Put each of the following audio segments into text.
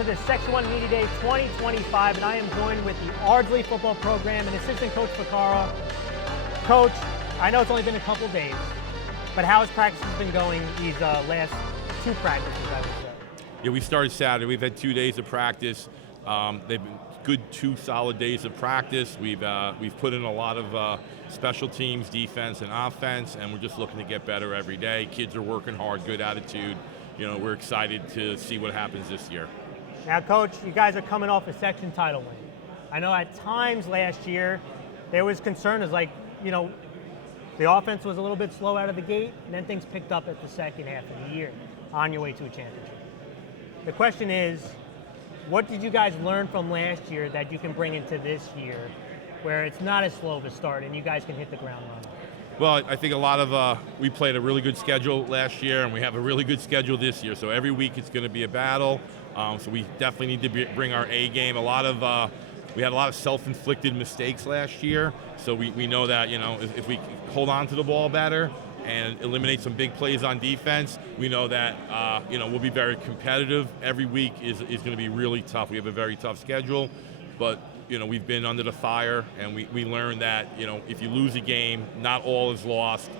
to the Section 1 Media Day 2025, and I am joined with the Ardsley football program and assistant coach Ficara. Coach, I know it's only been a couple days, but how has practice been going these last two practices, I would say? Yeah, we started Saturday. We've had 2 days of practice. They've been good 2 solid days of practice. We've put in a lot of special teams, defense, and offense, and we're just looking to get better every day. Kids are working hard, good attitude. You know, we're excited to see what happens this year. Now, Coach, you guys are coming off a section title win. I know at times last year there was concern, as like, you know, the offense was a little bit slow out of the gate, and then things picked up at the second half of the year on your way to a championship. The question is, what did you guys learn from last year that you can bring into this year where it's not as slow of a start and you guys can hit the ground running? Well, I think a lot of, we played a really good schedule last year, and we have a really good schedule this year. So every week it's going to be a battle. So we definitely need to bring our A game. We had a lot of self-inflicted mistakes last year. So we know that, you know, if we hold on to the ball better and eliminate some big plays on defense, we know that, you know, we'll be very competitive. Every week is going to be really tough. We have a very tough schedule, but you know, we've been under the fire, and we learned that, you know, if you lose a game, not all is lost.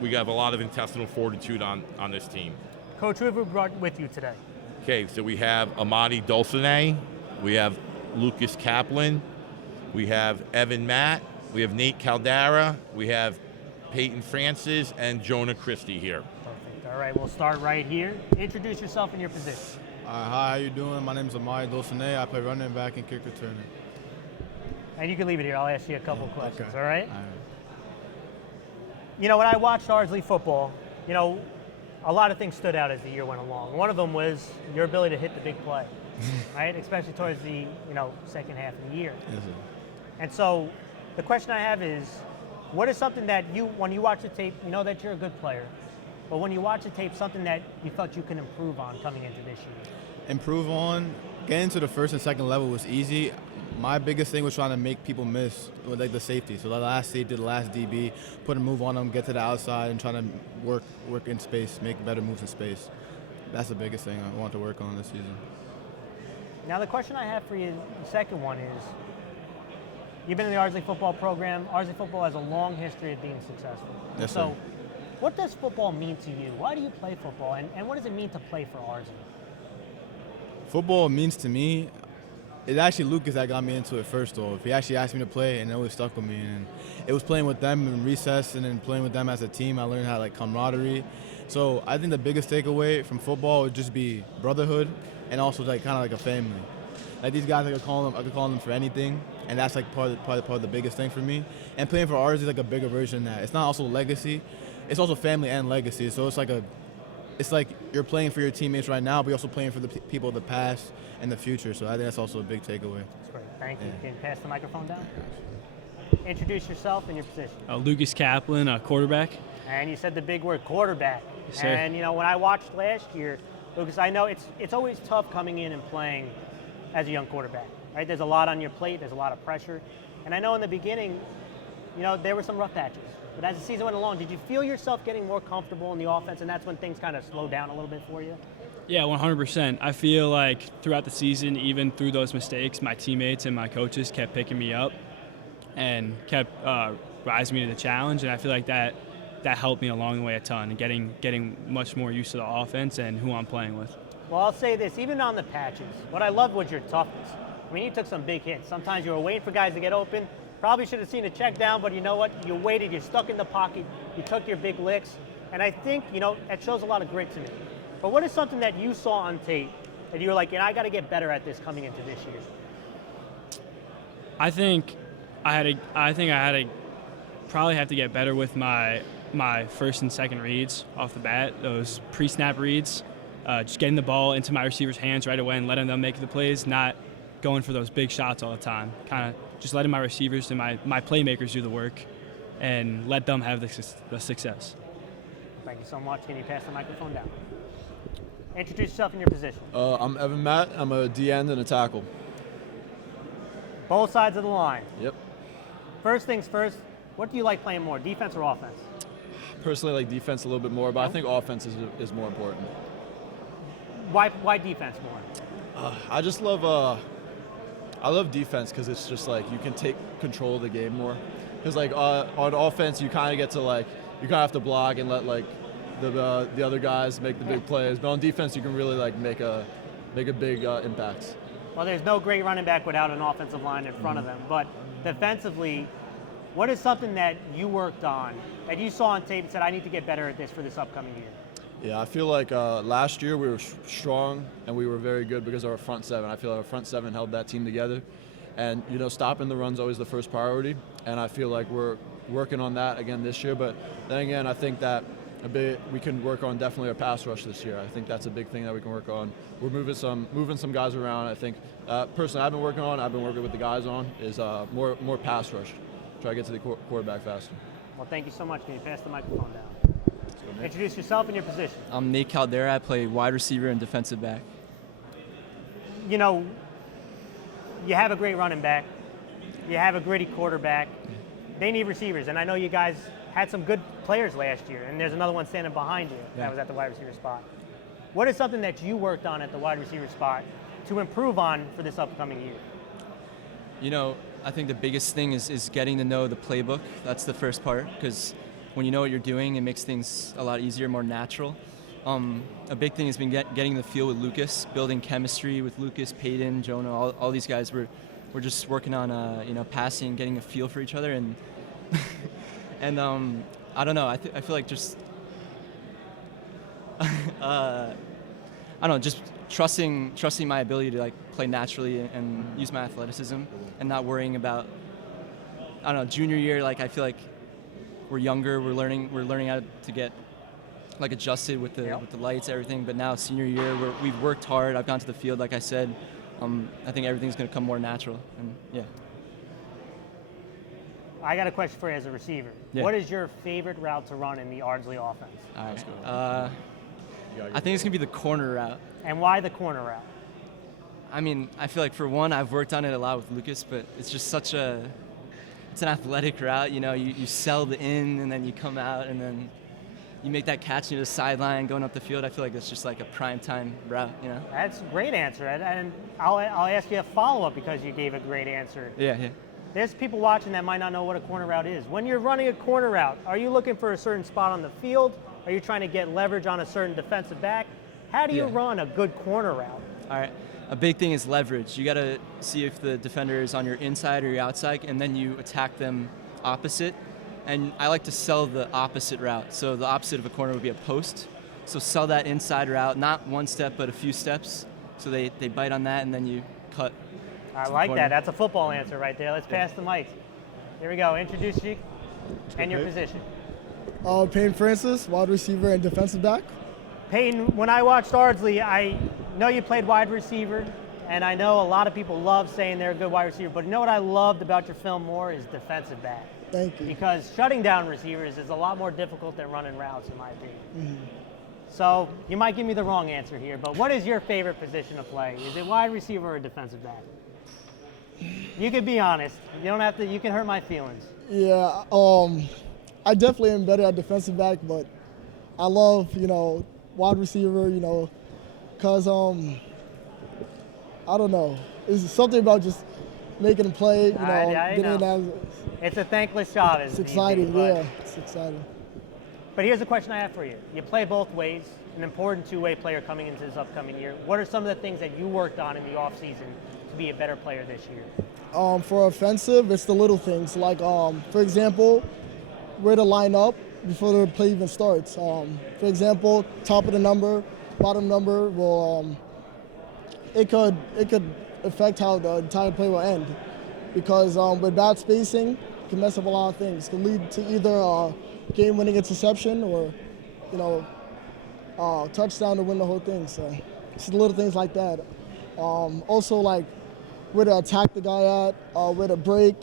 We have a lot of intestinal fortitude on this team. Coach, who have we brought with you today? Okay, so we have Ammani Doulson, we have Lucas Kaplan, we have Evan Matt, we have Nate Caldera, we have Payton Francis, and Jonah Christie here. Perfect. All right, we'll start right here. Introduce yourself and your position. Hi, how you doing? My name is Ammani Doulson. I play running back and kick returner. And you can leave it here. I'll ask you a couple questions, okay. All right? All right. You know, when I watched Ardsley football, you know, a lot of things stood out as the year went along. One of them was your ability to hit the big play, right? Especially towards the, you know, second half of the year. Yes, sir. And so the question I have is, what is something that you, when you watch the tape, you know that you're a good player, but when you watch the tape, something that you felt you can improve on coming into this year? Improve on, getting to the first and second level was easy. My biggest thing was trying to make people miss with like the safety. So the last safety, the last DB, put a move on them, get to the outside, and trying to work in space, make better moves in space. That's the biggest thing I want to work on this season. Now the question I have for you, the second one is, you've been in the Ardsley football program. Ardsley football has a long history of being successful. Yes, so sir. what does football mean to you? Why do you play football, and what does it mean to play for Ardsley? Football means to me, it's actually Lucas that got me into it first, though. He actually asked me to play, and it always stuck with me. And it was playing with them in recess and then playing with them as a team. I learned how like camaraderie. So I think the biggest takeaway from football would just be brotherhood and also like kind of like a family. Like these guys, I could call them for anything, and that's like probably part of the biggest thing for me. And playing for ours is like a bigger version of that. It's not also legacy, it's also family and legacy. So it's like you're playing for your teammates right now, but you're also playing for the people of the past and the future. So I think that's also a big takeaway. That's great. Thank you. Can you pass the microphone down? Introduce yourself and your position. Lucas Kaplan, quarterback. And you said the big word, quarterback. Yes, sir. And you know, when I watched last year, Lucas, I know it's always tough coming in and playing as a young quarterback, right? There's a lot on your plate, there's a lot of pressure. And I know in the beginning, you know, there were some rough patches. But as the season went along, did you feel yourself getting more comfortable in the offense, and that's when things kind of slowed down a little bit for you? Yeah, 100%. I feel like throughout the season, even through those mistakes, my teammates and my coaches kept picking me up and kept rising me to the challenge, and I feel like that helped me along the way a ton, and getting much more used to the offense and who I'm playing with. Well, I'll say this, even on the patches, what I loved was your toughness. I mean, you took some big hits. Sometimes you were waiting for guys to get open. Probably should have seen a check down, but you know what? You waited, you're stuck in the pocket, you took your big licks, and I think, you know, that shows a lot of grit to me. But what is something that you saw on tape that you were like, yeah, I got to get better at this coming into this year? I think I had to probably have to get better with my first and second reads off the bat, those pre-snap reads, just getting the ball into my receivers' hands right away and letting them make the plays, not going for those big shots all the time. Kind of just letting my receivers and my playmakers do the work and let them have the success. Thank you so much. Can you pass the microphone down? Introduce yourself and your position. I'm Evan Matt. I'm a D-end and a tackle. Both sides of the line. Yep. First things first, what do you like playing more, defense or offense? Personally, I like defense a little bit more, but I think offense is more important. Why defense more? I just love I love defense because it's just like you can take control of the game more. Because like on offense, you kind of get to like you kind of have to block and let like the other guys make the big plays. But on defense, you can really like make a big impact. Well, there's no great running back without an offensive line in front of them. But defensively, what is something that you worked on that you saw on tape and said, I need to get better at this for this upcoming year? Yeah, I feel like last year we were strong and we were very good because of our front seven. I feel like our front seven held that team together. And, you know, stopping the run's always the first priority. And I feel like we're working on that again this year. But then again, I think that we can work on definitely our pass rush this year. I think that's a big thing that we can work on. We're moving some guys around. I think personally I've been working with the guys on is more pass rush. Try to get to the quarterback faster. Well, thank you so much. Can you pass the microphone down? Introduce yourself and your position. I'm Nate Caldera. I play wide receiver and defensive back. You know, you have a great running back. You have a gritty quarterback. They need receivers, and I know you guys had some good players last year, and there's another one standing behind you that was at the wide receiver spot. What is something that you worked on at the wide receiver spot to improve on for this upcoming year? You know, I think the biggest thing is getting to know the playbook. That's the first part, because when you know what you're doing, it makes things a lot easier, more natural. A big thing has been getting the feel with Lucas, building chemistry with Lucas, Payton, Jonah, all these guys. We're just working on you know, passing, getting a feel for each other, and and I don't know. I feel like just I don't know, just trusting my ability to like play naturally and use my athleticism, and not worrying about, I don't know, junior year. Like I feel like we're younger, we're learning how to get like adjusted with the lights, everything. But now senior year, we've worked hard. I've gone to the field, like I said. I think everything's going to come more natural, and yeah. I got a question for you as a receiver. Yeah. What is your favorite route to run in the Ardsley offense? All right. I think it's going to be the corner route. And why the corner route? I mean, I feel like for one, I've worked on it a lot with Lucas, but it's just it's an athletic route. You know, you sell the in and then you come out and then you make that catch near the sideline going up the field. I feel like it's just like a prime time route, you know? That's a great answer. And I'll ask you a follow-up because you gave a great answer. Yeah. There's people watching that might not know what a corner route is. When you're running a corner route, are you looking for a certain spot on the field? Are you trying to get leverage on a certain defensive back? How do you run a good corner route? All right. A big thing is leverage. You got to see if the defender is on your inside or your outside, and then you attack them opposite. And I like to sell the opposite route. So the opposite of a corner would be a post. So sell that inside route, not one step, but a few steps. So they bite on that, and then you cut. I like that. That's a football answer right there. Let's pass the mic. Here we go. Introduce you and your position. Payton Francis, wide receiver and defensive back. Payton, when I watched Ardsley, I know you played wide receiver, and I know a lot of people love saying they're a good wide receiver, but you know what I loved about your film more is defensive back. Thank you. Because shutting down receivers is a lot more difficult than running routes, in my opinion. So you might give me the wrong answer here, but what is your favorite position to play? Is it wide receiver or defensive back? You can be honest. You don't have to. You can hurt my feelings. Yeah, I definitely am better at defensive back, but I love, wide receiver, because I don't know. It's something about just making a play, getting it out. It's a thankless job. It's exciting, yeah. It's exciting. But here's a question I have for you. You play both ways, an important two-way player coming into this upcoming year. What are some of the things that you worked on in the offseason to be a better player this year? For offensive, it's the little things. Like, for example, where to line up before the play even starts. For example, top of the number, bottom number will it could affect how the entire play will end. Because with bad spacing, it can mess up a lot of things. It can lead to either a game-winning interception or, touchdown to win the whole thing. So it's little things like that. Also, like where to attack the guy at, where to break,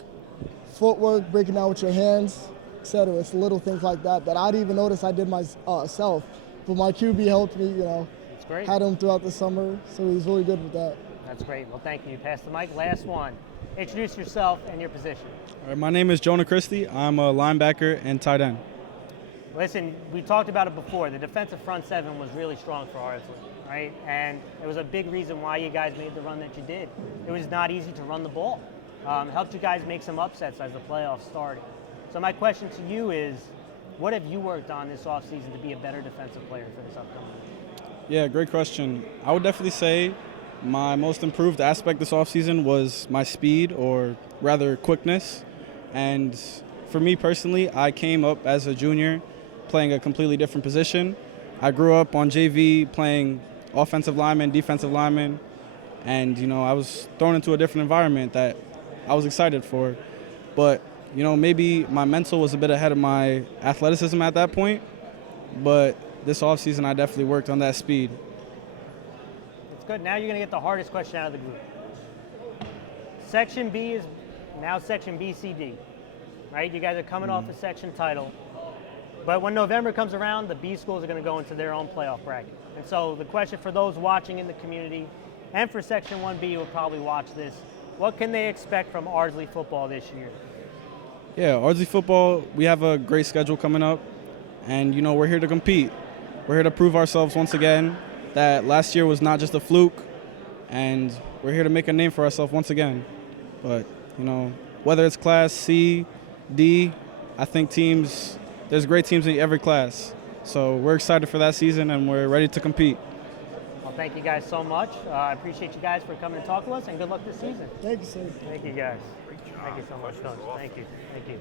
footwork, breaking out with your hands, etc. It's little things like that that I didn't even notice I did myself. But my QB helped me, That's great. Had him throughout the summer, so he's really good with that. That's great. Well, thank you. Pass the mic. Last one. Introduce yourself and your position. All right, my name is Jonah Christie. I'm a linebacker and tight end. Listen, we talked about it before. The defensive front seven was really strong for Ardsley. right? And it was a big reason why you guys made the run that you did. It was not easy to run the ball. Helped you guys make some upsets as the playoffs started. So my question to you is, what have you worked on this offseason to be a better defensive player for this upcoming year? Yeah, great question. I would definitely say my most improved aspect this offseason was my speed, or rather quickness. And for me personally, I came up as a junior playing a completely different position. I grew up on JV playing offensive lineman, defensive lineman, and I was thrown into a different environment that I was excited for. But maybe my mental was a bit ahead of my athleticism at that point, but this offseason I definitely worked on that speed. That's good. Now you're going to get the hardest question out of the group. Section B is now Section BCD, right? You guys are coming off the section title. But when November comes around, the B schools are going to go into their own playoff bracket. And so the question for those watching in the community and for Section 1B who will probably watch this, what can they expect from Ardsley football this year? Yeah, Ardsley football, we have a great schedule coming up, and we're here to compete. We're here to prove ourselves once again that last year was not just a fluke, and we're here to make a name for ourselves once again. But, whether it's Class C, D, I think there's great teams in every class. So we're excited for that season, and we're ready to compete. Well, thank you guys so much. I appreciate you guys for coming to talk to us, and good luck this season. Thank you, sir. Thank you, guys. Thank you so much, Coach. Thank you. Thank you.